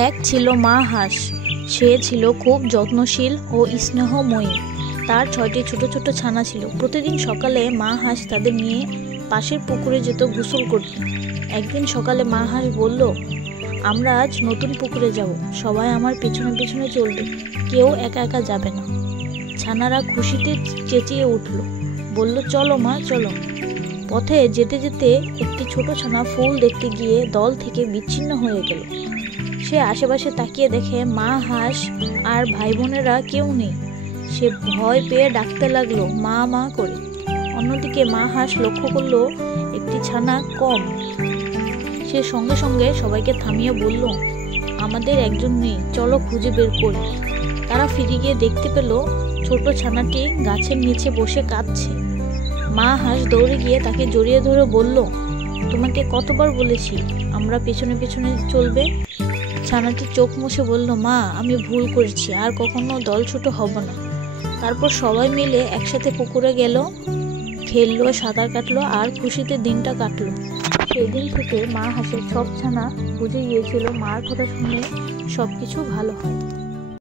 এক ছিল মা হাঁস। সে ছিল খুব যত্নশীল ও স্নেহময়ী। তার ৬টি ছোট ছোট ছানা ছিল। প্রতিদিন সকালে মা হাঁস তাদের নিয়ে পাশের পুকুরে যেত গোসল করতে। একদিন সকালে মা হাঁস বলল, আমরা আজ নতুন পুকুরে যাব, সবাই আমার পেছনে পেছনে চলবে, কেউ একা একা যাবে না। ছানারা খুশিতে চেঁচিয়ে উঠল, বলল, চলো মা চলো। পথে যেতে যেতে একটি ছোট ছানা ফুল দেখতে গিয়ে দল থেকে বিচ্ছিন্ন হয়ে গেল। সে আশেপাশে তাকিয়ে দেখে মা হাঁস আর ভাই বোনেরা কেউ নেই। সে ভয় পেয়ে ডাকতে লাগলো, মা মা করে। অন্যদিকে মা হাঁস লক্ষ্য করলো একটি ছানা কম। সে সঙ্গে সঙ্গে সবাইকে থামিয়ে বলল, আমাদের একজন নেই, চলো খুঁজে বের করি। তারা ফিরে গিয়ে দেখতে পেল ছোট ছানাটি গাছের নিচে বসে কাঁদছে। মা হাঁস দৌড়ে গিয়ে তাকে জড়িয়ে ধরে বলল, তোমাকে কতবার বলেছি আমরা পেছনে পেছনে চলবে। ছানাটি চোখ মুছে বলল, মা আমি ভুল করেছি, আর কখনো দলছুট হব না। তারপর সবাই মিলে একসাথে পুকুরে গেল, খেললো, সাঁতার কাটলো আর খুশিতে দিনটা কাটলো। সেদিন থেকে মা হাঁসের সব ছানা বুঝে গিয়েছিল মার কথা শুনে সবকিছু ভালো হয়।